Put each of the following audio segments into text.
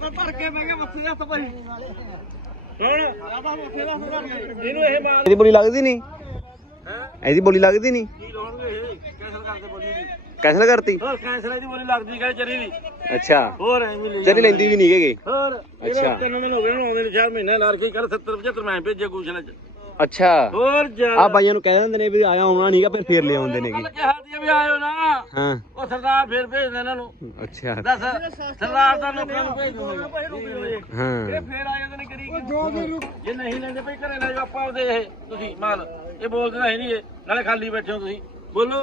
ਤਾਂ ਧਰ ਕੇ ਮੈਂ ਕਿਹਾ ਮੱਥੇ ਦੇ ਹੱਥ ਭਾਈ। ਕੌਣ? ਆਪਾਂ ਮੱਥੇ ਦੇ ਹੱਥ ਕੇ। ਇਹਨੂੰ ਇਹ ਮਾਲ ਇਹਦੀ ਬੋਲੀ ਲੱਗਦੀ ਨਹੀਂ। ਹੈ ਇਹਦੀ ਬੋਲੀ ਲੱਗਦੀ ਨਹੀਂ। ਕੀ ਲਾਉਣਗੇ ਇਹ? ਕੈਂਸਲ ਕਰਦੇ ਬੋਲੀ ਦੀ ਕੈਂਸਲ ਕਰਤੀ। ਹੋਰ ਕੈਂਸਲ ਦੀ ਬੋਲੀ ਲੱਗਦੀ ਕਹੇ ਚਰੀ ਦੀ। ਅੱਛਾ। ਹੋਰ ਐਵੇਂ ਲਈ ਤੇਰੀ ਲੈਂਦੀ ਵੀ ਨਹੀਂ ਹੈਗੇ। ਹੋਰ ਅੱਛਾ। ਤਿੰਨ ਮਹੀਨੇ ਹੋ ਗਏ ਹੁਣ ਆਉਂਦੇ ਨੇ ਚਾਰ ਮਹੀਨੇ ਲਾਰ ਕੇ ਕਰ 70 75 ਮੈਂ ਭੇਜੇ ਗੂਸ਼ਲੇ ਚ। ਅੱਛਾ। ਹੋਰ ਜਾ। ਆ ਬਾਈਆਂ ਨੂੰ ਕਹਿ ਦਿੰਦੇ ਨੇ ਵੀ ਆਇਆ ਆਉਣਾ ਨਹੀਂਗਾ ਫਿਰ ਫੇਰ ਲੈ ਆਉਂਦੇ ਨੇਗੇ। ਕੱਲ ਕਿਹਾ ਸੀ ਵੀ ਆਇਓ ਨਾ। ਹਾਂ। ਉਹ ਸਰਦਾਰ ਫੇਰ ਭੇਜਦੇ ਇਹਨਾਂ। ਨੂੰ ਅੱਛਾ। ਦੱਸ ਸਰਦਾਰ ਦਾ ਲੋਕਾਂ ਨੂੰ ਭੇਜ ਦਿੰਦੇ ਹਾਂ। ਫੇਰ ਆ ਜਾਂਦੇ ਨੇ ਕਰੀ ਜੋ ਜੇ ਨਹੀਂ ਲੈਂਦੇ ਭਈ ਘਰੇ ਲੈ ਜਾਓ ਆਪਾਂ ਉਹਦੇ ਇਹ ਤੁਸੀਂ ਮਾਲ। ਇਹ ਬੋਲਦੇ ਨਹੀਂ ਇਹ। ਨਾਲੇ ਖਾਲੀ ਬੈਠੇ ਹੋ ਤੁਸੀਂ। ਬੋਲੋ।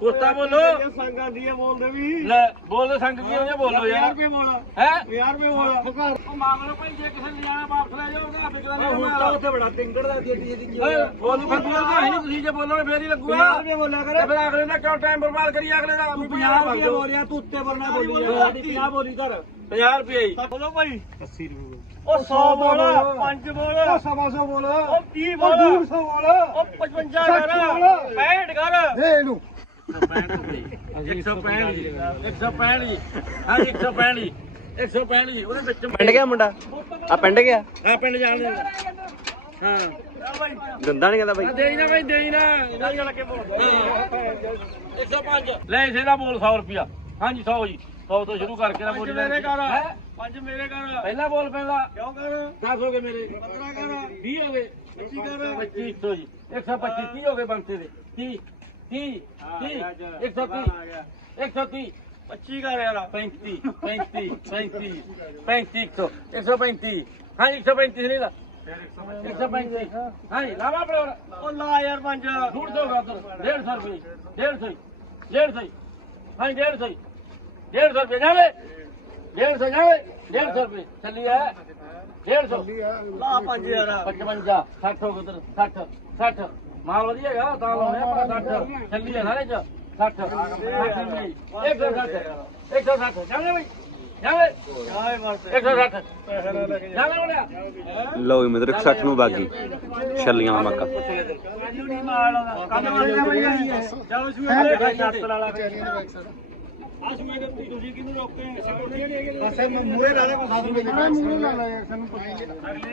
ਕੋਤਾ ਬੋਲੋ। ਸੰਗ ਆਂਦੀ ਹੈ ਬੋਲਦੇ ਵੀ? ਲੈ ਬੋਲਦੇ ਸੰਗ ਕੀ ਹੋ ਬੋਲੋ ਯਾਰ ਰੁਪਏ ਬੋਲ। ਹੈ? ਯਾਰ ਰੁਪਏ ਬੋਲ। ਉਹ ਮੰਗ ਲਓ ਭਾਈ ਜੇ ਕਿਸੇ ਨੇ ਜਾਣਾ ਵਾਪਸ ਲੈ ਜਾਓ ਉਹਦਾ ਫਿਕਰਾਂ ਨਹੀਂ ਹੁਣ ਤਾਂ ਉੱਥੇ ਬੜਾ ਟਿੰਗੜ ਦਾ ਦੀ ਦੀ ਦੀ ਓਏ ਬੋਲੂ ਫਿਰ ਬੋਲਦਾ ਹੈ ਨਹੀਂ ਤੁਸੀਂ ਜੇ ਬੋਲੋਗੇ ਫੇਰ ਹੀ ਲੱਗੂਗਾ। ਪੰਜਾਹ ਰੁਪਏ ਬੋਲਿਆ ਕਰ। ਫਿਰ ਅਗਲੇ ਦਾ ਕਿਉਂ ਟਾਈਮ ਬਰਬਾਦ ਕਰੀ ਅਗਲੇ ਦਾ? ਤੂੰ 50 ਰੁਪਏ ਬੋਲ ਰਿਹਾ ਤੂੰ ਉੱਤੇ ਵਰਨਾ ਬੋਲੀ ਜਾ ਸਾਡੀ 50 ਬੋਲੀ ਕਰ। 50 ਰੁਪਏ ਹੀ। ਬੋਲੋ ਭਾਈ। 80 ਰੁਪਏ ਉਹ 100 ਬੋਲ 5 ਬੋਲ। ਉਹ 100 ਬੋਲ। ਉਹ 30 ਬੋਲ। 200 ਬੋਲ। ਉਹ 55 ਕਰ। 65 ਕਰ। ਦੇ ਇਹਨੂੰ। 165 ਜੀ। 165 ਜੀ। ਹਾਂ 165 ਜੀ। 165 ਜੀ। ਉਹਦੇ ਵਿੱਚ ਪਿੰਡ ਗਿਆ ਮੁੰਡਾ? ਆ ਪਿੰਡ ਗਿਆ? ਹਾਂ ਪਿੰਡ ਜਾਣ ਦੇ ਹਾਂ। ਗੰਦਾ ਨਹੀਂ ਕਹਿੰਦਾ ਬਾਈ। ਦੇਈ ਨਾ ਭਾਈ ਦੇਈ ਨਾ। ਇਹਨਾਂ ਦੀ ਗੱਲ ਕੇ ਬੋਲ 105 ਲੈ ਇਸੇ ਦਾ ਬੋਲ 100 ਰੁਪਿਆ ਹਾਂਜੀ 100 ਜੀ। 100 ਤੋਂ ਸ਼ੁਰੂ ਕਰਕੇ ਨਾ ਬੋਲੀ ਮੇਰੇ ਹੈਂ? ਪੰਜ ਮੇਰੇ ਕਰ ਪਹਿਲਾ ਬੋਲ ਪੈਂਦਾ। ਕਿਉਂ ਕਰ? 10 ਹੋ ਗਏ ਮੇਰੇ। 15 ਕਰ 20 ਹੋ ਗਏ। 25 ਕਰ 25 ਤੋਂ ਜੀ 125 30 ਹੋ ਗਏ ਬੰਤੇ ਦੇ। 30 30 30 130 130 25 ਕਰ ਯਾਰ 35 35 35 35 135 ਹਾਂ 135 ਨਹੀਂ ਦਾ 135 ਹਾਂ ਲਾਵਾ ਆਪਣਾ ਉਹ ਲਾ ਯਾਰ ਪੰਜ ਢੂੜ ਦੋ ਉਧਰ 150 ਰੁਪਏ 150 150 ਹਾਂ 150 150 ਰੁਪਏ ਜਾਵੇ 150 ਜਾਵੇ 150 ਰੁਪਏ ਚੱਲੀ ਹੈ 150 ਲਾ ਪੰਜ ਯਾਰ 55 60 ਹੋ ਉਧਰ 60 60 ਮਾਲ ਵਧੀਆ ਹੈਗਾ ਤਾਂ ਲਾਉਣੇ ਆਪਾਂ 60 ਚੱਲੀ ਹੈ ਸਾਰੇ ਚ। 60 160 160 ਜਾਵੇ ਬਈ। ਜਾਵੇ ਆਏ ਬਸ। 160 ਜਾਵੇ ਬੋਲਿਆ ਲਓ ਵੀ ਮਿੱਤਰ 60 ਨੂੰ ਬਾਗੀ। ਛੱਲੀਆਂ ਵਾਲਾ ਮੱਕਾ। ਚਲੋ। ਸ਼ੂਏ ਤੁਸੀਂ ਕਿਹਨੂੰ ਰੋਕਦੇ ਸਿਕਿਉਰਟੀ ਨਹੀਂ ਹੈਗੀ। ਬਸ ਮੈਂ ਮੂਰੇ ਲਾ ਦੇ ਕੋ ਸਾਥ ਵਿੱਚ ਮੈਂ ਮੂਰੇ ਲਾ ਲਾ ਸਾਨੂੰ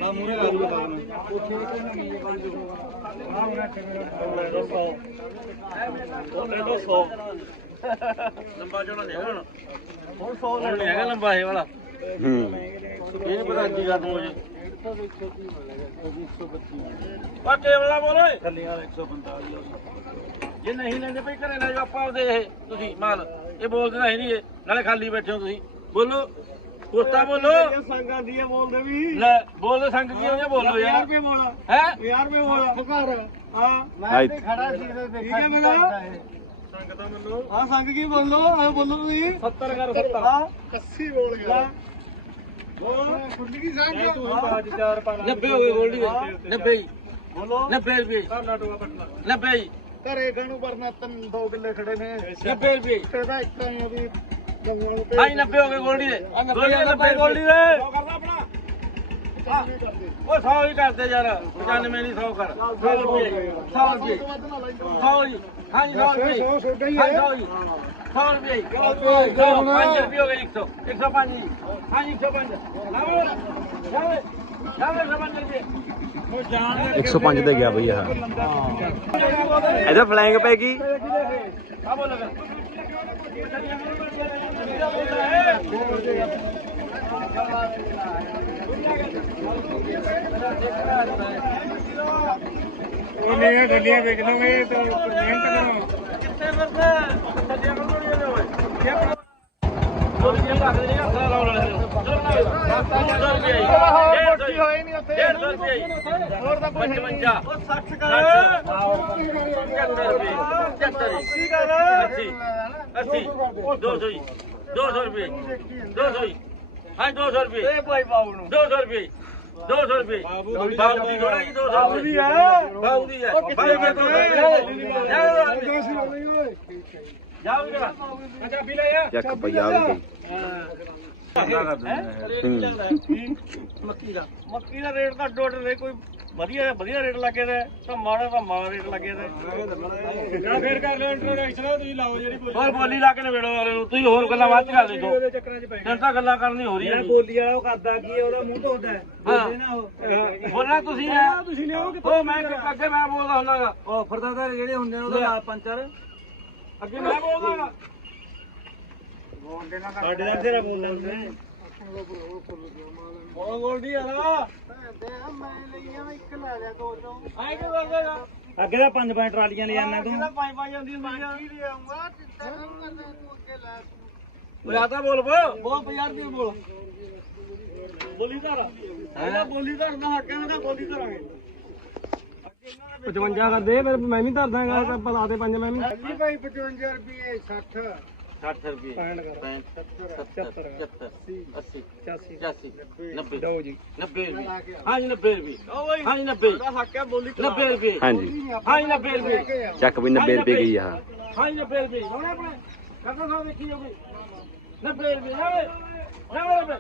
ਮੈਂ ਮੂਰੇ ਲਾ ਵਿੱਚ ਉੱਥੇ ਕੋਈ ਨਹੀਂ ਬੰਦ ਆ ਉਹਨਾਂ ਟਿਕਟ ਲੈ ਦੋ 100 ਲੈ ਦੋ 100 ਲੰਬਾ ਚੌੜਾ ਨਹੀਂ ਹੁਣ। ਹੁਣ 100 ਹੁਣ ਨਹੀਂ ਹੈਗਾ ਲੰਬਾ ਇਹ ਵਾਲਾ। ਹੂੰ। ਇਹ ਨਹੀਂ ਪਤਾ ਕੀ ਕਰ ਦੂੰ ਜੀ। ਪਾ ਕੇਵਲਾ ਬੋਲ ਓਏ। ਥੱਲੀਆਂ 145 ਜੇ ਨਹੀਂ ਲੈਂਦੇ ਭਈ ਘਰੇ ਲੈ ਜਾਓ ਆਪਾਂ ਉਹਦੇ ਇਹ ਤੁਸੀਂ ਮਾਲ। ਇਹ ਬੋਲਦੇ ਨਹੀਂ ਇਹ ਨਾਲੇ ਖਾਲੀ ਬੈਠੇ ਹੋ ਤੁਸੀਂ। ਬੋਲੋ ਕੋਤਾ ਬੋਲੋ। ਸੰਗ ਹੈ ਬੋਲਦੇ ਵੀ। ਲੈ ਬੋਲਦੇ ਸੰਗ ਕੀ ਹੋ ਜਾ ਬੋਲੋ ਯਾਰ। ਰੁਪਏ ਬੋਲ। ਹੈ? 1000 ਰੁਪਏ ਬੋਲ। ਫਕਾਰ ਹਾਂ। ਮੈਂ ਤੇ ਖੜਾ ਸੀ ਤੇ ਦੇਖਿਆ ਠੀਕ ਹੈ ਮੇਰਾ ਸੰਗ ਤਾਂ ਮੈਨੂੰ ਹਾਂ ਸੰਗ ਕੀ ਬੋਲੋ? ਆ ਬੋਲੋ ਤੁਸੀਂ। 70 ਕਰ 70 ਹਾਂ। 80 ਬੋਲ ਗਿਆ ਬੋਲ। ਖੁੱਲੀ ਕੀ ਸੰਗ? ਤੂੰ ਪਾਜ ਚਾਰ ਪਾ 90 ਹੋ ਗਏ ਗੋਲਡੀ ਦੇ। 90 ਹੀ। ਬੋਲੋ। 90 ਰੁਪਏ। ਟੋਆ ਪਟਨਾ 90 ਹੀ। ਘਰੇ ਗਾਣੂ ਪਰਨਾ ਤਿੰਨ ਦੋ ਕਿੱਲੇ ਖੜੇ ਨੇ। 90 ਰੁਪਏ। ਤੇ ਦਾ ਇੱਕ ਤਾਂ ਵੀ ਗੰਗਾਂ ਨੂੰ ਹਾਂ 90 ਹੋ ਗਏ ਗੋਲਡੀ ਦੇ। ਗੋਲਡੀ ਦੇ 90 ਗੋਲਡੀ ਦੇ। ਕਰਦਾ ਆਪਣਾ। ਉਹ 100 ਹੀ ਕਰਦੇ ਯਾਰ। 95 ਨਹੀਂ 100 ਕਰ। 100 ਰੁਪਏ। 100 ਰੁਪਏ। 100 ਜੀ ਹਾਂ। ਜੀ 100 ਰੁਪਏ। 100 ਛੋਟਾ ਹੀ ਹੈ 100 ਜੀ 100 ਰੁਪਏ। 5 ਰੁਪਏ ਹੋ ਗਏ 100 105 ਜੀ ਹਾਂ ਜੀ 105 ਲਾਓ। ਜਾਵੇ 105 ਰੁਪਏ ਉਹ ਜਾਣ ਦੇ 105 ਤੇ ਗਿਆ ਬਈ ਆਹ। ਇਹਦਾ ਫਲੈਂਗ ਪੈ ਗਈ। ਉਹ ਨਹੀਂ ਢੱਲੀਆਂ ਵੇਚ ਲਓਗੇ ਤਾਂ ਮਿਹਨਤ ਕਰੋ। ਕਿੱਥੇ ਫਿਰਦਾ ਸੱਜਿਆ ਕੋਲ ਨਹੀਂ ਜਾਂਦੇ ਬਾਬੂ ਨੂੰ 200 ਰੁਪਏ 200 ਰੁਪਏ ਬਾਬੂ ਦੀ ਥੋੜਾ ਜੀ 200 ਬਾਬੂ ਰੁਪਏ ਦੀ ਹੈ ਬਾਬੂ ਦੀ ਹੈ ਉਹ ਕਿੱਥੇ ਬਾਬੂ ਦੀ ਹੈ। ਜਾਓ ਜਰਾ ਅੱਛਾ ਵੀ ਲੈ ਆ। ਚੱਕ ਪਈਆ ਵੀ ਕੀ ਹੈ? ਮੱਕੀ ਦਾ ਮੱਕੀ ਦਾ ਰੇਟ ਤਾਂ ਡੋਟ ਨਹੀਂ ਕੋਈ ਵਧੀਆ ਵਧੀਆ ਰੇਟ ਲੱਗੇ ਤੇ ਤਾਂ ਮਾੜਾ ਤਾਂ ਮਾੜਾ ਰੇਟ ਲੱਗੇ ਤੇ। ਜਾਂ ਫੇਰ ਕਰ ਲਿਓ ਇੰਟਰੋਡਕਸ਼ਨ ਤੁਸੀਂ ਲਾਓ ਜਿਹੜੀ ਬੋਲੀ। ਹੋਰ ਬੋਲੀ ਲਾ ਕੇ ਨਵੇੜੋ ਵਾਲੇ ਨੂੰ ਤੁਸੀਂ ਹੋਰ ਗੱਲਾਂ ਬਾਅਦ ਚ ਕਰ ਲਿਓ ਉਹਦੇ ਚੱਕਰਾਂ 'ਚ ਪੈ ਜਨ ਤਾਂ ਗੱਲਾਂ ਕਰਨੀ ਹੋ ਰਹੀ ਹੈ ਬੋਲੀ ਵਾਲਾ ਉਹ ਕਰਦਾ ਕੀ ਹੈ, ਉਹਦਾ ਮੂੰਹ ਧੋਦਾ ਹੈ। ਹਾਂ। ਨਾ ਉਹ। ਬੋਲਣਾ ਤੁਸੀਂ ਆ ਤੁਸੀਂ ਲਿਆਓ ਉਹ ਮੈਂ ਅੱਗੇ ਮੈਂ ਬੋਲਦਾ ਹੁੰਦਾਗਾ। ਆਫਰ ਦਾ ਜਿਹੜੇ ਹੁੰਦੇ ਨੇ ਉਹਦਾ ਪੰਚਰ। ਅੱਗੇ ਮੈਂ ਬੋਲਦਾਗਾ ਸਾਡੇ ਦਾ ਤੇਰਾ ਬੋਲ ਲੈਂਦੇ ਨੇ ਬੋਲ ਗੋਲਡੀ ਆ ਨਾ ਆਏ ਕਿ ਬੋਲਦਾਗਾ ਅੱਗੇ ਤਾਂ ਪੰਜ ਪੰਜ ਟਰਾਲੀਆਂ ਲੈ ਜਾਂਦਾ ਤੂੰ। ਪਾਈ ਪਾਈ ਜਾਂਦੀ ਹੁੰਦੀ ਆ? ਉਹ ਆਦਾ ਬੋਲ ਬੋ ਬੋਲ 50 ਦੀ ਬੋਲ। ਬੋਲੀ ਧਾਰਾ। ਇਹਦਾ ਬੋਲੀ ਧਾਰ ਦਾ ਹੱਕ ਹੈ ਬੋਲੀ ਧਾਰਾਂਗੇ। 55 ਕਰਦੇ ਫਿਰ ਮੈਂ ਵੀ ਧਰ ਦਾਂਗਾ ਤਾਂ ਪਲਾ ਦੇ ਪੰਜ ਮੈਂ ਵੀ। ਜੀ ਭਾਈ 55 ਰੁਪਏ 60 60 ਰੁਪਏ। 65 ਕਰ। 75 70 80 85 85 90 ਦੋ ਜੀ। 90 ਰੁਪਏ। ਹਾਂਜੀ 90 ਰੁਪਏ। ਹਾਂਜੀ 90 ਹੱਕ ਹੈ ਬੋਲੀ 90 ਰੁਪਏ। ਹਾਂਜੀ। ਹਾਂਜੀ 90 ਰੁਪਏ। ਚੱਕ ਵੀ 90 ਰੁਪਏ ਗਈ ਆ। ਹਾਂਜੀ 90 ਰੁਪਏ। ਹੁਣ ਆਪਣੇ। ਕਰਦਾ ਸਾਹਿਬ ਦੇਖੀ ਜਾਓਗੇ 90 ਰੁਪਏ ਜਾਵੇ 90 ਰੁਪਏ।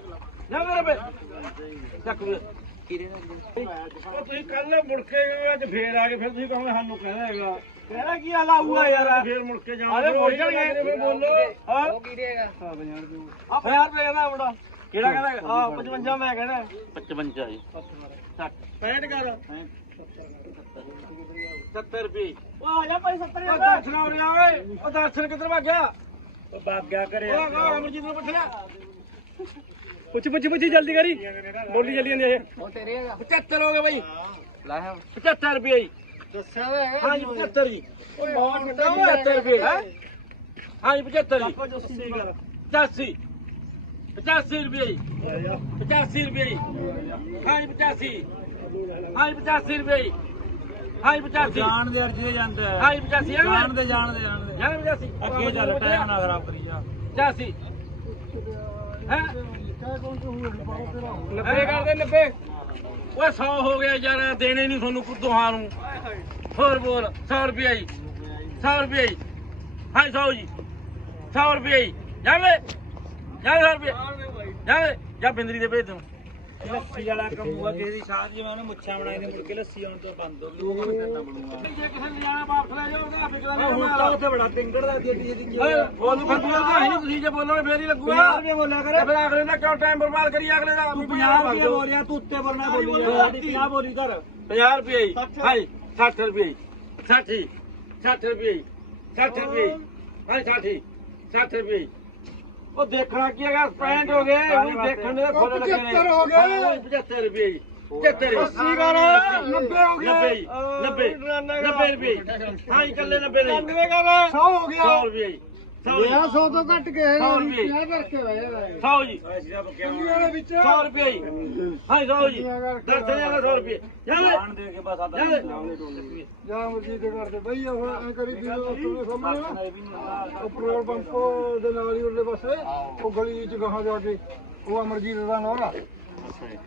90 ਰੁਪਏ। ਚੱਕ ਵੀ। ਉਹ ਤੁਸੀਂ ਕੱਲ ਮੁੜ ਕੇ ਅੱਜ ਫੇਰ ਆ ਕੇ ਫਿਰ ਤੁਸੀਂ ਕਹੋਗੇ ਸਾਨੂੰ ਕਹਿੰਦਾ ਹੈਗਾ। ਤੇਰਾ ਕੀ ਹਾਲ ਆਊਗਾ ਯਾਰ। ਫੇਰ ਮੁੜ ਕੇ ਜਾਓ ਆਲੇ ਮੁੜ ਜਾਣਗੇ। ਫਿਰ ਬੋਲੋ। ਹਾਂ? ਉਹ ਕੀ ਦੇਗਾ ਆ 50 ਰੁਪਏ ਕਹਿੰਦਾ ਮੁੰਡਾ। ਕਿਹੜਾ ਕਹਿੰਦਾ? ਆ 55 ਮੈਂ ਕਹਿੰਦਾ 55 ਜੀ। 60 65 ਕਰ। 70 ਰੁਪਏ। ਉਹ ਆ ਜਾ ਭਾਈ 70 ਉਹ ਦਰਸ਼ਨ ਹੋ ਰਿਹਾ ਓਏ। ਉਹ ਦਰਸ਼ਨ ਕਿੱਧਰ ਭੱਜ ਗਿਆ? ਉਹ ਬਾਗਿਆ ਕਰੇ ਉਹ ਆ ਅਮਰਜੀਤ ਨੂੰ ਪੁੱਛ ਲਿਆ ਪੁੱਛ ਪੁੱਛ ਪੁੱਛ ਜਲਦੀ ਕਰੀ। ਬੋਲੀ ਚੱਲੀ ਜਾਂਦੀ ਇਹ। ਉਹ ਤੇਰੇ ਹੈਗਾ। 75 ਹੋ ਗਏ ਬਈ। ਲਾਇਆ 75 ਰੁਪਏ ਜੀ। ਦੱਸਿਆ ਵਾ ਹਾਂ ਜੀ। 75 ਜੀ ਉਹ ਬਹੁਤ ਵੱਡਾ 75 ਰੁਪਏ ਹੈ? ਹਾਂ ਜੀ। 75 ਜੀ 85 85 ਰੁਪਏ ਜੀ। 85 ਰੁਪਏ ਜੀ। ਹਾਂ ਜੀ 85 ਹਾਂ ਜੀ 85 ਰੁਪਏ ਜੀ। ਹਾਂ ਜੀ 85 ਜਾਣ ਦੇ ਅਰਜੀ ਜਾਂਦਾ ਹਾਂ ਜੀ 85 ਹੈ ਜਾਣ ਦੇ ਜਾਣ ਦੇ ਜਾਣ ਦੇ। ਜਾਨ 85 ਅੱਗੇ ਚੱਲ ਟਾਈਮ ਨਾ ਖਰਾਬ ਕਰੀ ਜਾ। 85 ਹੈ? 90 ਕਰਦੇ 90 ਓਏ 100 ਹੋ ਗਿਆ ਯਾਰ ਦੇਣੇ ਨਹੀਂ ਤੁਹਾਨੂੰ ਕੁੱਦੋਹਾਂ ਨੂੰ। ਹੋਰ ਬੋਲ 100 ਰੁਪਏ ਜੀ 100 ਰੁਪਏ ਜੀ। ਹਾਂ 100 ਜੀ 100 ਰੁਪਏ ਜੀ। ਜਾਵੇ ਜਾ 100 ਰੁਪਏ ਜਾਵੇ, ਜਾ ਬਿੰਦਰੀ ਦੇ ਭੇਜ ਦੂੰ ਲੱਸੀ ਵਾਲਾ ਕੰਮੂਆ ਕਿਸੇ ਦੀ ਸਾਥ ਜਿਵੇਂ ਉਹਨੇ ਮੁੱਛਾਂ ਬਣਾਈ ਤੇ ਮੁੜ ਕੇ ਲੱਸੀ ਆਉਣ ਤੋਂ ਬੰਦ ਹੋ ਗਈ। ਉਹ ਕੰਮ ਕਰਨਾ ਬਣੂਗਾ। ਜੇ ਕਿਸੇ ਨੇ ਜਾਣਾ ਵਾਪਸ ਲੈ ਜਾਓ ਉਹਦਾ ਫਿਕਰਾਂ ਹੁਣ ਤਾਂ ਉੱਥੇ ਬੜਾ ਤਿੰਗੜ ਦਾ ਦੀ ਦੀ ਦੀ ਓਏ ਬੋਲੂ ਫਿਰ ਤੂੰ ਤਾਂ ਹੈ ਨਹੀਂ ਤੁਸੀਂ ਜੇ ਬੋਲੋਗੇ ਫੇਰ ਹੀ ਲੱਗੂਗਾ। 50 ਰੁਪਏ ਬੋਲਿਆ ਕਰ। ਤੇ ਫਿਰ ਅਗਲੇ ਦਾ ਕਿਉਂ ਟਾਈਮ ਬਰਬਾਦ ਕਰੀ ਅਗਲੇ ਦਾ? ਤੂੰ 50 ਰੁਪਏ ਬੋਲ ਰਿਹਾ ਤੂੰ ਉੱਤੇ ਵਰਨਾ ਬੋਲੀ ਜਾ ਸਾਡੀ 50 ਬੋਲੀ ਕਰ। 50 ਰੁਪਏ 60 ਰੁਪਏ ਜੀ 60 60 ਰੁਪਏ ਜੀ 60 ਰੁਪਏ ਜੀ ਹਾਂਜੀ 60 60 ਰੁਪਏ ਜੀ। ਉਹ ਦੇਖਣਾ ਕੀ ਹੈਗਾ 65 ਹੋ ਗਏ ਉਹ ਦੇਖਣ ਦੇ ਫੁੱਲ ਲੱਗੇ ਨੇ। 75 ਹੋ ਗਏ। ਹਾਂ, 75 ਰੁਪਏ ਜੀ। 75 ਅੱਸੀ ਕਰ, 90 ਹੋ ਗਏ। 90 ਜੀ 90 90 ਰੁਪਏ। ਹਾਂ ਜੀ ਕੱਲੇ 90 ਦੇ 90 ਕਰ 100 ਹੋ 100 ਰੁਪਏ ਜੀ। 100 ਜੀ 100 ਤੋਂ ਘੱਟ ਕੇ 100 ਰੁਪਏ। 50 ਕਰਕੇ ਰਹਿ 100 ਜੀ। ਕੰਗੀ ਵਾਲੇ ਵਿੱਚ। 100 ਰੁਪਏ ਜੀ। ਹਾਂ 100 ਜੀ। ਦਰਸ਼ਨ ਵਾਲਾ 100 ਰੁਪਏ। ਜਾਵੇ। ਜਾਣ ਦੇ ਕੇ ਬਸ ਆਦਾ ਜਾਵੇ। ਜਾਂ ਮਰਜ਼ੀ ਦੇ ਕਰਦੇ ਬਈ ਉਹ ਐ ਕਰੀ ਵੀ ਉੱਥੋਂ ਦੇ ਸਾਹਮਣੇ ਨਾ। ਉਹ ਪੈਟਰੋਲ ਪੰਪ ਦੇ ਨਾਲ ਹੀ ਉਹਦੇ ਪਾਸੇ ਉਹ ਗਲੀ ਚ ਗਾਹਾਂ ਜਾ ਕੇ ਉਹ ਅਮਰਜੀਤ ਦਾ ਨੋਰਾ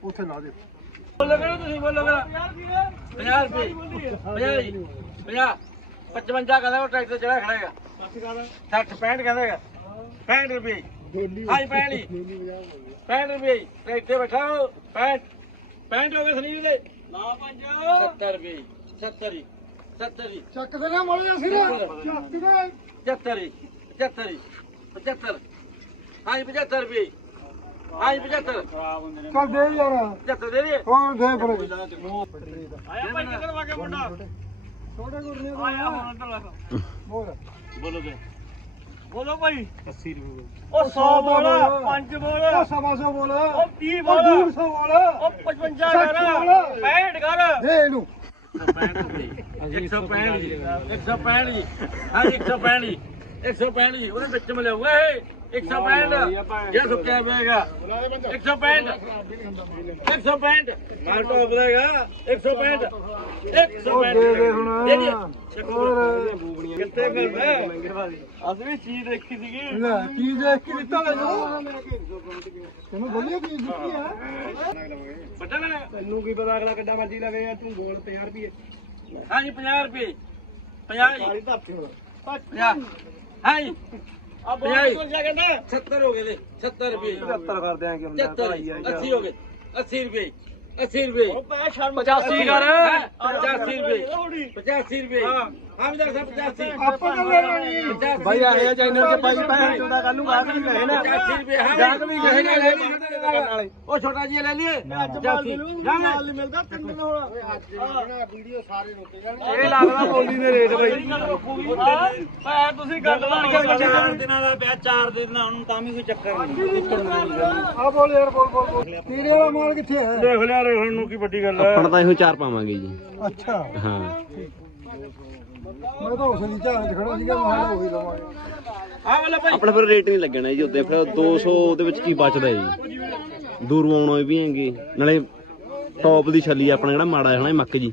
ਉੱਥੇ ਲਾ ਦੇ ਬੋਲੋਗੇ ਨਾ ਤੁਸੀਂ ਬੋਲੋਗੇ 50 ਰੁਪਏ। 50 ਜੀ। 50 55 ਕਹਿੰਦਾ ਉਹ ਟਰੈਕਟਰ ਚੜਾ ਖੜਾ ਹੈਗਾ। 60 65 ਕਹਿੰਦਾ ਹੈਗਾ। 65 ਰੁਪਏ। ਹਾਂ ਜੀ 65 ਜੀ 65 ਰੁਪਏ। ਜੀ। ਟਰੈਕਟਰ ਬੈਠਾ ਹੋ 65 65 ਹੋ ਗਏ ਸਨੀਲ ਦੇ। ਲਾ ਪੰਜ। 70 ਰੁਪਏ। ਜੀ, 70 ਜੀ 70 ਜੀ ਚੱਕ ਦੇ ਨਾ ਮੋੜਿਆ ਸਿਰ। ਚੱਕ ਦੇ। 75 ਜੀ 75 ਜੀ 75 ਹਾਂ ਜੀ 75 ਰੁਪਏ। ਹਾਂ ਜੀ 75 ਚੱਲ ਦੇ ਯਾਰ। 75 ਦੇ ਦੇ। ਹੋਰ ਦੇ ਫਿਰ ਆਇਆ ਭਾਈ ਕਿੱਧਰ ਵਾ ਕੇ ਮੁੰਡਾ। ਛੋਟੇ ਗੁਰਨੇ ਆਇਆ ਹੁਣ ਅੰਦਰ ਲਾ ਹੋਰ। ਬੋਲੋਗੇ ਬੋਲੋ ਭਾਈ 80 ਰੁਪਏ ਉਹ 100 ਬੋਲ 5 ਬੋਲ। ਉਹ ਸਵਾ ਸੌ ਬੋਲ। ਉਹ 30 ਉਹ ਬੋਲ। 200 ਬੋਲ। ਉਹ 55 ਕਰ। 65 ਕਰ। ਦੇ ਇਹਨੂੰ। 165 ਜੀ। 165 ਜੀ। ਹਾਂ 165 ਜੀ। 165 ਜੀ। ਉਹਦੇ ਵਿੱਚ ਮਿਲਾਊਗਾ ਇਹ। 165 ਇਹ ਸੁੱਕਿਆ ਪਏਗਾ 165 165 ਮਾਰ ਟੋਪ ਦੇਗਾ 165 ਉਹ ਦੇ ਦੇ ਹੁਣ। ਹੋਰ। ਕਿੱਥੇ ਕਰਦਾ ਅਸੀਂ ਵੀ ਚੀਜ਼ ਦੇਖੀ ਸੀਗੀ। ਲੈ ਕੀ ਦੇਖ ਕੇ ਦਿੱਤਾ ਲੈ ਤੈਨੂੰ ਬੋਲਿਆ ਕੀ ਦਿੱਤੀ ਆ? ਪਤਾ ਨਾ। ਤੈਨੂੰ ਕੀ ਪਤਾ ਅਗਲਾ ਕਿੱਡਾ ਮਰਜ਼ੀ ਲਵੇ ਆ ਤੂੰ ਬੋਲ 50 ਰੁਪਏ। ਹਾਂ ਜੀ 50 ਰੁਪਏ। 50 ਜੀ। ਸਾਰੀ ਧਰਤੀ ਹੁਣ। 50 ਹਾਂ ਜੀ ਆ ਬੋਲ ਬੋਲ ਜਾ ਕਹਿੰਦਾ 70 ਹੋ ਗਏ ਦੇ 70 ਰੁਪਏ 75 ਕਰਦੇ ਆ ਕਿ 75 80 ਹੋ ਗਏ 80 ਰੁਪਏ 80 ਰੁਪਏ 85 ਕਰ 85 ਰੁਪਏ 85 ਰੁਪਏ ਹਾਂ ਵੀ ਦੱਸ 85 ਆਪਾਂ ਤਾਂ ਲੈ ਲੈਣੀ ਭਾਈ ਆਏ ਆ ਚੈਨਲ ਤੇ ਭਾਈ ਭੈਣ ਚੋਦਾ ਕੱਲ ਨੂੰ ਗਾਹਕ ਵੀ ਕਹੇ ਨਾ। 85 ਰੁਪਏ ਹਾਂ ਗਾਹਕ ਵੀ ਕਹੇ ਨਾ। ਲੈ ਲਈ ਉਹ ਛੋਟਾ ਜੀ ਲੈ ਲਈਏ। 85 ਮਾਲ ਨਹੀਂ ਮਿਲਦਾ ਤਿੰਨ ਦਿਨ ਹੋਣਾ। ਵੀਡੀਓ ਸਾਰੇ ਰੁਕੇ ਜਾਣਗੇ ਇਹ ਲੱਗਦਾ ਬੋਲੀ ਦੇ ਰੇਟ ਭਾਈ ਭੈ ਤੁਸੀਂ ਗੱਲ ਬਣ ਕੇ ਚਾਰ ਦਿਨਾਂ ਦਾ ਵਿਆਹ ਚਾਰ ਦਿਨਾਂ ਨੂੰ ਤਾਂ ਵੀ ਕੋਈ ਚੱਕਰ ਨਹੀਂ। ਆ ਬੋਲ ਯਾਰ ਬੋਲ ਬੋਲ ਬੋਲ। ਤੇਰੇ ਵਾਲਾ ਮਾਲ ਕਿੱਥੇ ਹੈ? ਦੇਖ ਲਿਆ ਰੇਹਣ ਨੂੰ ਕੀ ਵੱਡੀ ਗੱਲ ਆਪਣਾ ਤਾਂ ਇਹੋ ਚਾਰ ਪਾਵਾਂਗੇ ਜੀ। ਅੱਛਾ। ਹਾਂ। ਮੈਂ ਤਾਂ ਉਸ ਦੀ ਝਾੜ 'ਚ ਖੜਾ ਸੀਗਾ ਮੈਂ ਕਿਹਾ ਉਹੀ ਲਵਾਂਗੇ। ਆ ਵਾਲਾ ਭਾਈ। ਆਪਣਾ ਫਿਰ ਰੇਟ ਨਹੀਂ ਲੱਗਣਾ ਜੀ ਉੱਤੇ ਫਿਰ 200 ਦੇ ਵਿੱਚ ਕੀ ਬਚਦਾ ਜੀ? ਦੂਰ ਆਉਣਾ ਵੀ ਹੈਗੇ। ਨਾਲੇ ਟੌਪ ਦੀ ਛੱਲੀ ਆਪਣਾ ਜਿਹੜਾ ਮਾੜਾ ਹੈ ਨਾ ਇਹ ਮੱਕ ਜੀ।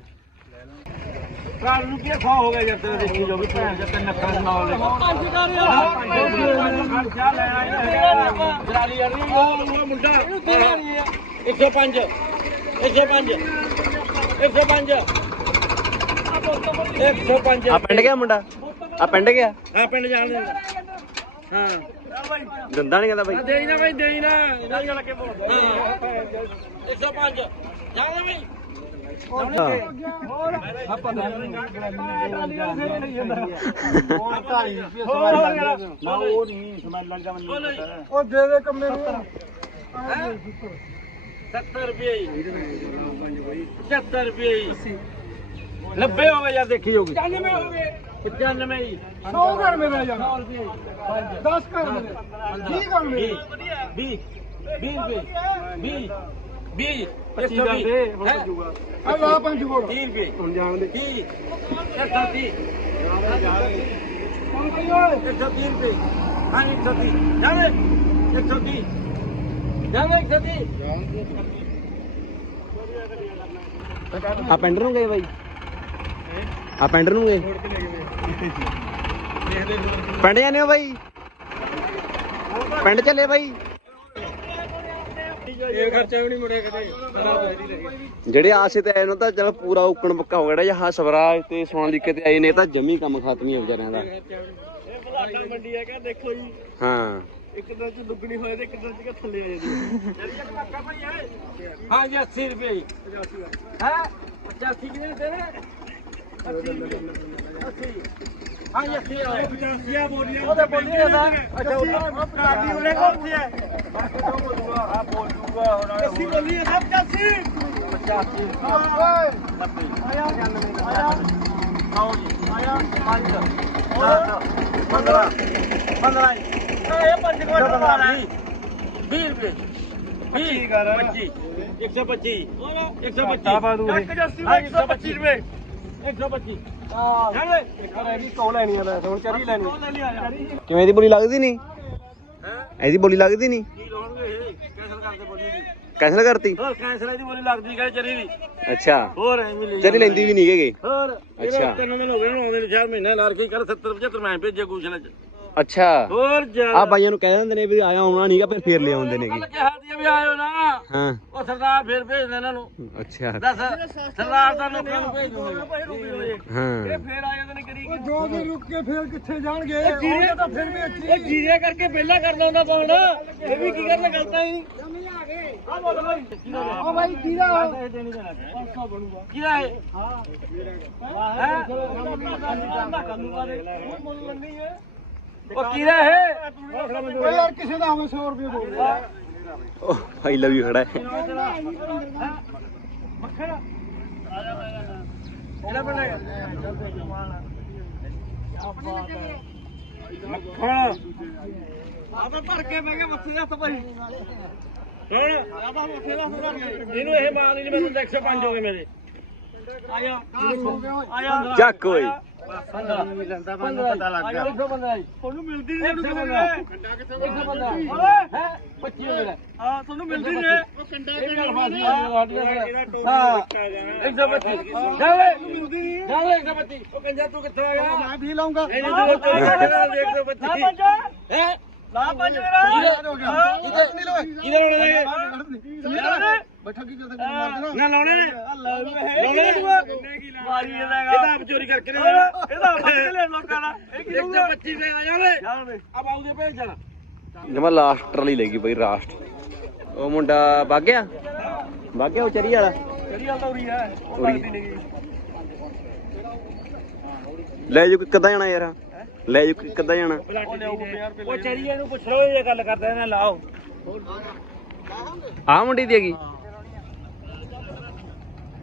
ਨੂੰ ਕੀ ਖਾ ਹੋ ਗਿਆ ਜਦ ਦੇਖੀ ਜੋ ਵੀ ਭੈਣ ਦੇ ਨਾਲ ਲੈ ਪੰਜ ਕਰ ਯਾਰ ਖਰਚਾ ਲੈਣਾ ਜਰਾਲੀ ਯਾਰ ਉਹ ਉਹ ਮੁੰਡਾ 105 105 105 105 ਆ ਪਿੰਡ ਗਿਆ ਮੁੰਡਾ ਆ ਪਿੰਡ ਗਿਆ ਹਾਂ ਪਿੰਡ ਜਾਣ ਦੇ ਹਾਂ ਦੰਦਾ ਨਹੀਂ ਕਹਿੰਦਾ ਬਾਈ ਦੇਈ ਨਾ ਭਾਈ ਦੇਈ ਨਾ ਨਾਲ ਗੱਲ ਕੇ ਬੋਲ ਹਾਂ 105 ਜਾਣ ਦੇ ਭਾਈ ਨਾ ਉਹ ਦੇ ਦੇ ਕੰਮੇ ਨੂੰ 70 ਰੁਪਏ 75 ਰੁਪਏ 90 ਹੋ ਗਏ ਯਾਰ ਦੇਖੀ ਹੋਗੀ 95 ਹੋ ਗਏ 95 ਜੀ 100 ਕਰ ਮੇਰਾ ਯਾਰ 10 ਕਰ ਮੇਰੇ। 20 ਕਰ ਮੇਰੇ। 20 20 ਰੁਪਏ। 20 20 ਪੱਚੀ ਕਰ ਦੇ ਹੁਣ ਭੱਜੂਗਾ ਆ ਲਾ ਪੰਜ ਕੋਲ 30 ਰੁਪਏ। ਹੁਣ ਜਾਣ ਦੇ। 30 130 130 ਰੁਪਏ। ਹਾਂ 130 ਜਾਵੇ। 130 ਜਾਵੇ 130 ਆ ਪਿੰਡ ਨੂੰ ਗਏ ਬਾਈ। ਆ ਪਿੰਡ ਨੂੰ ਗਏ ਪਿੰਡ ਜਾਂਦੇ ਹੋ ਬਾਈ? ਪਿੰਡ ਚੱਲੇ ਬਾਈ? ਇਹ ਖਰਚਾ ਵੀ ਨਹੀਂ ਮੁੜਿਆ ਲੱਗੇ ਜਿਹੜੇ ਆਸੇ ਤੇ ਆਏ ਨੇ ਤਾਂ ਚਲ ਪੂਰਾ ਉੱਕਣ ਪੱਕਾ ਹੋ ਗਿਆ। ਜਿਹੜਾ ਸਵਰਾਜ ਤੇ ਸੋਨਾਲੀਕੇ ਤੇ ਆਏ ਨੇ ਤਾਂ ਜਮੀ ਕੰਮ ਖਤਮ ਹੀ ਵਿਚਾਰਿਆਂ ਦਾ। ਇਹ ਬਲਾਡਾ ਮੰਡੀ ਹੈ ਕਿ ਦੇਖੋ ਜੀ। ਹਾਂ। ਇੱਕ ਦਿਨ ਚ ਦੁੱਗਣੀ ਹੋਏ ਤੇ ਇੱਕ ਦਿਨ ਚ ਥੱਲੇ ਆ ਜਾਂਦੀ ਹਾਂ ਜੀ। 80 ਰੁਪਏ ਹੈ? 85 ਕਿੰਨੇ ਦੇ ਨੇ 80 80 ਹਾਂ ਜੀ 80 ਆਏ 85 ਆ ਬੋਲੀਆਂ ਉਹਦੇ ਬੋਲੀ ਜਾਂਦਾ ਅੱਛਾ ਉਹ ਕਾਦੀ ਉਹਨੇ ਕੋਲ ਸੀ ਹੈ ਆ ਬੋਲ ਦੂਗਾ ਹੁਣ ਅਸੀਂ ਬੋਲੀ ਹੈ ਸਭ 85 ਆਓ ਜੀ ਆਇਆ 5 15 15 ਇਹ 5 ਕੁਇੰਟਲ ਮਾਲ ਹੈ 20 ਰੁਪਏ 20 ਕਰ। 25 125 125 ਤਾਬਾ ਦੂ ਇਹ। 125 ਰੁਪਏ 125 ਜਾਣੇ ਇੱਕ ਵਾਰ ਇਹਦੀ ਕੋ ਲੈਣੀ ਆ ਲੈ ਹੁਣ ਚਰੀ ਲੈਣੀ ਕਿਵੇਂ ਦੀ ਬੋਲੀ ਲੱਗਦੀ ਨਹੀਂ? ਹੈ? ਇਹਦੀ ਬੋਲੀ ਲੱਗਦੀ ਨਹੀਂ? ਕੀ ਲਾਉਣਗੇ ਇਹ? ਕੈਂਸਲ ਕਰਦੇ ਬੋਲੀ ਦੀ। ਕੈਂਸਲ ਕਰਤੀ? ਹੋਰ ਕੈਂਸਲ ਦੀ ਬੋਲੀ ਲੱਗਦੀ ਕਹੇ ਚਰੀ ਦੀ? ਅੱਛਾ। ਹੋਰ ਐਵੇਂ ਲਈ ਚਰੀ ਲੈਂਦੀ ਵੀ ਨਹੀਂ ਹੈਗੇ। ਹੋਰ। ਅੱਛਾ। ਤਿੰਨ ਮਹੀਨੇ ਹੋ ਗਏ ਨੂੰ ਆਉਂਦੇ ਨੂੰ ਚਾਰ ਮਹੀਨੇ ਲਾਰ ਕੇ ਕਰ 70 75 ਮੈਂ ਭੇਜੇ ਗੂਸ਼ਲੇ ਚ ਅੱਛਾ। ਹੋਰ ਜਾ। ਆ ਬਾਈਆਂ ਨੂੰ ਕਹਿ ਦਿੰਦੇ ਨੇ ਵੀ ਆਇਆ ਆਉਣਾ ਨਹੀਂਗਾ ਫਿਰ ਫੇਰ ਲੈ ਆਉਂਦੇ ਨੇਗੇ। ਕੱਲ ਕਿਹਾ ਸੀ ਵੀ ਆਇਓ ਨਾ। ਹਾਂ। ਉਹ ਸਰਦਾਰ ਫੇਰ ਭੇਜਦੇ ਇਹਨਾਂ ਨੂੰ। ਅੱਛਾ। ਦੱਸ ਸਰਦਾਰ ਦਾ ਲੋਕਾਂ ਨੂੰ ਭੇਜ ਦਿੰਦੇ ਹਾਂ। ਫੇਰ ਆ ਜਾਂਦੇ ਨੇ ਕਰੀ ਉਹ ਜੋ ਵੀ ਰੁਕ ਕੇ ਫੇਰ ਕਿੱਥੇ ਜਾਣਗੇ? ਉਹ ਤਾਂ ਫਿਰ ਵੀ ਅੱਛੀ ਇਹ ਜੀਰੇ ਕਰਕੇ ਪਹਿਲਾਂ ਕਰ ਲਾਉਂਦਾ ਪਾਉਣ ਇਹ ਵੀ ਕੀ ਕਰਨਾ ਗਲਤਾਂ ਹੀ ਆ ਬੋਲ ਬਾਈ। ਉਹ ਬਾਈ ਕੀਦਾ ਇਹ ਦੇਣੀ ਦੇਣਾ 500 ਬਣੂਗਾ। ਕੀ ਹੈ। ਹੈ? ਕੰਨੂ ਬਾਰੇ ਉਹ ਮੁੱਲ ਮੰਨੀ ਹੈ। ਉਹ ਕੀ ਹੈ ਓ ਯਾਰ ਕਿਸੇ ਦਾ ਹੋਵੇ 100 ਰੁਪਏ ਬੋਲ ਉਹ ਭਾਈ ਲਵ ਯੂ ਖੜਾ ਹੈ। ਮੱਖਣ ਇਹਦਾ ਬਣੇਗਾ ਮੱਖਣ। ਆ ਤਾਂ ਭਰ ਕੇ ਮੈਂ ਕਿਹਾ ਮੱਥੇ ਦਾ ਭਾਈ। ਹੁਣ ਆ ਤਾਂ ਮੱਥੇ ਦਾ ਕੇ ਇਹਨੂੰ ਇਹ ਮਾਲ ਨਹੀਂ ਮੈਨੂੰ 105 ਹੋ ਗਏ ਮੇਰੇ। ਆਇਆ। ਆਇਆ। ਚੱਕ ਓਏ। ਲੈਂਦਾ ਮੈਨੂੰ ਪਤਾ ਲੱਗ ਗਿਆ ਤੁਹਾਨੂੰ ਮਿਲਦੀ ਨਹੀਂ ਇਹਨੂੰ ਕਿਵੇਂ ਹੈ? 25 ਹੋ ਗਏ ਹਾਂ ਤੁਹਾਨੂੰ ਮਿਲਦੀ ਨਹੀਂ। ਉਹ ਕੰਡਾ ਹਾਂ? 125 ਜਾਵੇ ਮਿਲਦੀ ਨਹੀਂ। ਜਾਵੇ 125 ਉਹ ਕੰਜਾ ਤੂੰ ਕਿੱਥੋਂ ਆ ਗਿਆ ਮੈਂ ਵੀ ਲਾਉਂਗਾ। ਇਹ ਜੋ ਚੋਰੀ ਕਰਕੇ 125 ਹੈ। ਲਾ ਪੰਜ। ਮੇਰਾ ਕਿਹਦੇ? ਲਾਉਣੇ ਬੈਠਾ ਕੀ ਕਰਦਾ ਮਾਰ ਦੇਣਾ? ਨਾ ਲਾਉਣੇ ਮਾਰੀ ਇਹਦਾ ਇਹਦਾ ਆਪ ਚੋਰੀ ਕਰਕੇ ਲੈ ਇਹਦਾ ਫੜ ਲੈ ਲੋਕਾਂ ਦਾ। ਇਹ ਕੀ 125 ਦੇ ਆ ਵੇ ਆ ਬਾਉ ਦੇ ਭੇਜ ਜਾਣਾ। ਜਮਾ ਲਾਸਟ ਵਾਲੀ ਲੱਗੀ ਬਈ ਰਾਸਟ ਉਹ ਮੁੰਡਾ ਵਗ ਗਿਆ। ਵਾਗਿਆ ਉਹ ਚਰੀ ਵਾਲਾ। ਜਿਹੜੀ ਹਾਲ ਤਾਂ ਉਰੀ ਹੈ। ਉਹ ਲੱਗਦੀ ਨਹੀਂ ਲੈ ਜੂ ਕਿੱਦਾਂ ਜਾਣਾ ਯਾਰ। ਲੈ ਜੂ ਕਿੱਦਾਂ ਜਾਣਾ। ਉਹ ਚਰੀਏ ਨੂੰ ਪੁੱਛ ਲਓ ਇਹ ਗੱਲ ਕਰਦੇ ਨੇ ਲਾਓ। ਆ ਮੁੰਡੀ ਦੀ ਹੈਗੀ।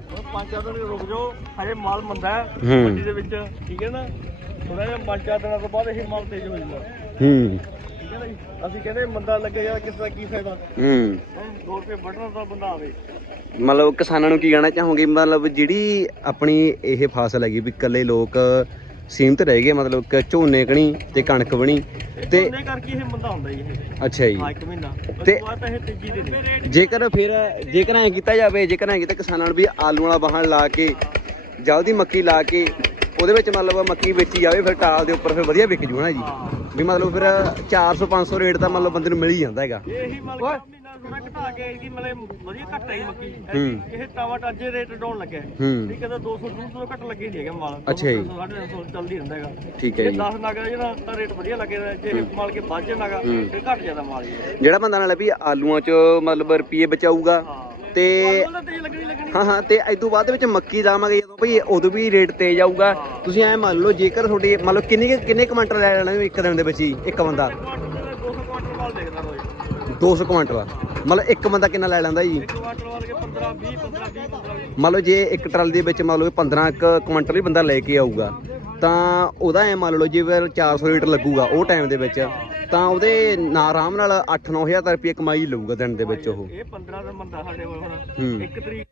ਪੰਜ ਚਾਰ ਦਿਨ ਰੁਕ ਜਾਓ ਹਜੇ ਮਾਲ ਮੰਦਾ ਹੈ ਹੂੰ। ਮੰਡੀ ਦੇ ਵਿੱਚ ਠੀਕ ਹੈ ਨਾ? ਥੋੜਾ ਜਿਹਾ ਪੰਜ ਚਾਰ ਦਿਨਾਂ ਤੋਂ ਬਾਅਦ ਇਹ ਮਾਲ ਤੇਜ਼ ਹੋ ਜਾਂਦਾ ਹੂੰ। ਠੀਕ ਹੈ ਨਾ ਜੀ? ਅਸੀਂ ਕਹਿੰਦੇ ਮੰਦਾ ਲੱਗੇਗਾ ਕਿਸ ਦਾ ਕੀ ਫਾਇਦਾ? ਹੂੰ। 2 ਰੁਪਏ ਵੱਢਣ ਦਾ ਬੰਦਾ ਆਵੇ। ਮਤਲਬ ਕਿਸਾਨਾਂ ਨੂੰ ਕੀ ਕਹਿਣਾ ਚਾਹੋਗੇ? ਮਤਲਬ ਜਿਹੜੀ ਆਪਣੀ ਇਹ ਫਸਲ ਹੈਗੀ ਵੀ ਇਕੱਲੇ ਲੋਕ ਸੀਮਤ ਰਹਿ ਗਏ ਮਤਲਬ ਕਿ ਝੋਨੇ ਕਣੀ ਤੇ ਕਣਕ ਬਣੀ ਤੇ ਉਹਨੇ ਕਰਕੇ ਇਹ ਮੰਦਾ ਹੁੰਦਾ ਜੀ ਇਹ। ਅੱਛਾ ਜੀ। ਹਾਂ ਇੱਕ ਮਹੀਨਾ। ਉਸ ਤੇ- ਤੋਂ ਬਾਅਦ ਤਾਂ ਇਹ ਤੇਜ਼ੀ ਦੇ ਨੇ ਜੇਕਰ ਫਿਰ ਜੇਕਰ ਐ ਕੀਤਾ ਜਾਵੇ ਜੇਕਰ ਐ ਕੀਤਾ ਕਿਸਾਨਾਂ ਨੂੰ ਵੀ ਆਲੂ ਵਾਲਾ ਵਾਹਣ ਲਾ ਕੇ ਜਲਦੀ ਮੱਕੀ ਲਾ ਕੇ ਉਹਦੇ ਵਿੱਚ ਮਤਲਬ ਮੱਕੀ ਵੇਚੀ ਜਾਵੇ ਫਿਰ ਟਾਲ ਦੇ ਉੱਪਰ ਫਿਰ ਵਧੀਆ ਵਿਕ ਜੂ। ਨਾ ਜੀ ਵੀ ਮਤਲਬ ਫਿਰ 400 500 ਰੇਟ ਤਾਂ ਮਤਲਬ ਬੰਦੇ ਨੂੰ ਮਿਲ ਹੀ ਜਾਂਦਾ ਹੈਗਾ। ਇਹੀ ਮਤਲਬ ਕਿ ਮਹੀਨਾ ਥੋੜਾ ਘਟਾ ਕੇ ਕਿ ਮਤਲਬ ਵਧੀਆ ਘਟ ਆਈ ਮੱਕੀ। ਹੂੰ। ਇਹ ਟਾਵਾ ਟਾਜੇ ਰੇਟ ਡਾਉਣ ਲੱਗਿਆ। ਹੂੰ। ਠੀਕ ਹੈ ਤਾਂ 200 200 ਘੱਟ ਲੱਗੇ ਨਹੀਂ ਹੈਗਾ ਮਾਲ। ਅੱਛਾ ਜੀ। 350 ਚੱਲਦੀ ਰਹਿੰਦਾ ਹੈਗਾ। ਠੀਕ ਹੈ ਜੇ ਜੀ। 10 ਨਗ ਜਿਹੜਾ ਤਾਂ ਰੇਟ ਵਧੀਆ ਲੱਗੇਗਾ ਜੇ ਮਾਲ ਕੇ ਵੱਧ ਜਾਣਾਗਾ ਫਿਰ ਘਟ ਜਾਂਦਾ ਮਾਲ। ਜੀ ਜਿਹੜਾ ਬੰਦਾ ਨਾਲ ਵੀ ਆਲੂਆਂ 'ਚ ਮਤਲਬ ਰੁਪਏ ਬਚਾਊਗਾ ਤੇ ਹਾਂ ਹਾਂ ਤੇ ਇਸ ਤੋਂ ਬਾਅਦ ਵਿੱਚ ਮੱਕੀ ਲਾਵਾਂਗੇ ਜਦੋਂ ਭਈ ਉਦੋਂ ਵੀ ਰੇਟ ਤੇਜ਼ ਆਊਗਾ। ਤੁਸੀਂ ਐ ਮੰਨ ਲਓ ਜੇਕਰ ਤੁਹਾਡੀ ਮੰਨ ਲਓ ਕਿੰਨੇ ਕਿੰਨੇ ਕੁਇੰਟਲ ਲੈ ਲੈਣਾ ਇੱਕ ਦਿਨ ਦੇ ਵਿੱਚ ਹੀ ਇੱਕ ਬੰਦਾ? 200 ਕੁਇੰਟਲ ਮਤਲਬ ਇੱਕ ਬੰਦਾ ਕਿੰਨਾ ਲੈ ਲੈਂਦਾ ਜੀ? ਇੱਕ ਕੁਆਂਟਲ ਵਾਲ ਕੇ 15 20 15 20 15 20 ਮੰਨ ਲਓ ਜੇ ਇੱਕ ਟਰਾਲੀ ਦੇ ਵਿੱਚ ਮੰਨ ਲਓ 15 ਕੁ ਕੁਇੰਟਲ ਹੀ ਬੰਦਾ ਲੈ ਕੇ ਆਊਗਾ ਤਾਂ ਉਹਦਾ ਐ ਮੰਨ ਲਓ ਜੇ ਫਿਰ 400 ਲੀਟਰ ਲੱਗੂਗਾ ਉਹ ਟਾਈਮ ਦੇ ਵਿੱਚ ਤਾਂ ਉਹਦੇ ਨਾ ਆਰਾਮ ਨਾਲ 8-9000 ਰੁਪਏ ਕਮਾਈ ਲਊਗਾ ਦਿਨ ਦੇ ਵਿੱਚ ਉਹ। ਇਹ 15 ਦਾ ਮੰਦਾ ਸਾਡੇ ਕੋਲ ਹੁਣ। ਹੂੰ। ਇੱਕ ਤਰੀਕ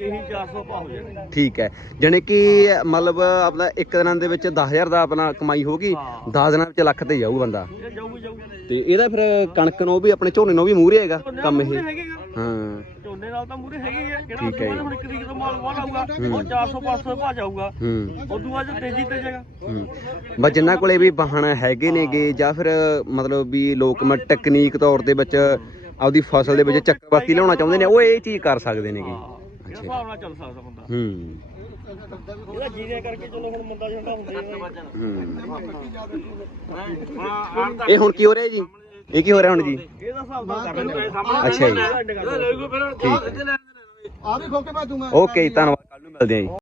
ਇਹੀ 400 ਪਾ ਹੋ ਜਾਣਾ। ਠੀਕ ਹੈ। ਜਾਣੀ ਕਿ ਮਤਲਬ ਆਪਣਾ ਇੱਕ ਦਿਨਾਂ ਦੇ ਵਿੱਚ 10000 ਦਾ ਆਪਣਾ ਕਮਾਈ ਹੋਗੀ 10 ਦਿਨਾਂ ਵਿੱਚ ਲੱਖ ਤੇ ਜਾਊ ਬੰਦਾ। ਤੇ ਇਹਦਾ ਫਿਰ ਕਣਕ ਨੂੰ ਵੀ ਆਪਣੇ ਝੋਨੇ ਨੂੰ ਵੀ ਮੂਹਰੇ ਹੈਗਾ ਕੰਮ ਇਹ। ਮੂਹਰੇ ਹਾਂ। ਝੋਨੇ ਨਾਲ ਤਾਂ ਮੂਰੇ ਹੈਗੇ ਆ ਕਿਹੜਾ ਠੀਕ ਹੈ ਹੁਣ ਇੱਕ ਤਰੀਕ ਤੋਂ ਮਾਲ ਬਾਹਰ ਆਊਗਾ ਉਹ 400 500 ਭਾ ਜਾਊਗਾ। ਹੂੰ। ਉਦੋਂ ਬਾਅਦ ਤੇਜ਼ੀ ਤੇ ਜਾਏਗਾ। ਹੂੰ। ਬਸ ਜਿਨ੍ਹਾਂ ਕੋਲੇ ਵੀ ਵਾਹਣ ਹੈਗੇ ਨੇਗੇ ਜਾਂ ਫਿਰ ਮਤਲਬ ਵੀ ਲੋਕ ਮ ਟੈਕਨੀਕ ਤੌਰ ਤੇ ਵਿੱਚ ਆਪਦੀ ਫਸਲ ਦੇ ਵਿੱਚ ਚੱਕਰਵਾਤੀ ਲਿਆਉਣਾ ਚਾਹੁੰਦੇ ਨੇ ਉਹ ਇਹ ਚੀਜ਼ ਕਰ ਸਕਦੇ ਨੇਗੇ। ਹਿਸਾਬ ਨਾਲ ਚੱਲ ਸਕਦਾ ਬੰਦਾ। ਹੂੰ। ਇਹਦਾ ਜੀਰੇ ਕਰਕੇ ਚਲੋ ਹੁਣ ਮੰਦਾ ਝੰਡਾ ਹੁੰਦੇ ਆ ਹੂੰ। ਇਹ ਹੁਣ ਕੀ ਹੋ ਰਿਹਾ ਜੀ? ਇਹ ਕੀ ਹੋ ਰਿਹਾ ਹੁਣ ਜੀ? ਇਹਦਾ ਹਿਸਾਬ ਕਰ ਲੈਂਦੇ ਅੱਛਾ ਜੀ। ਹੈ। ਆ ਵੀ ਖੋਕੇ ਮੈਂ ਦੂੰਗਾ। ਓਕੇ ਜੀ ਧੰਨਵਾਦ। ਕੱਲ ਨੂੰ ਮਿਲਦੇ ਹਾਂ ਜੀ।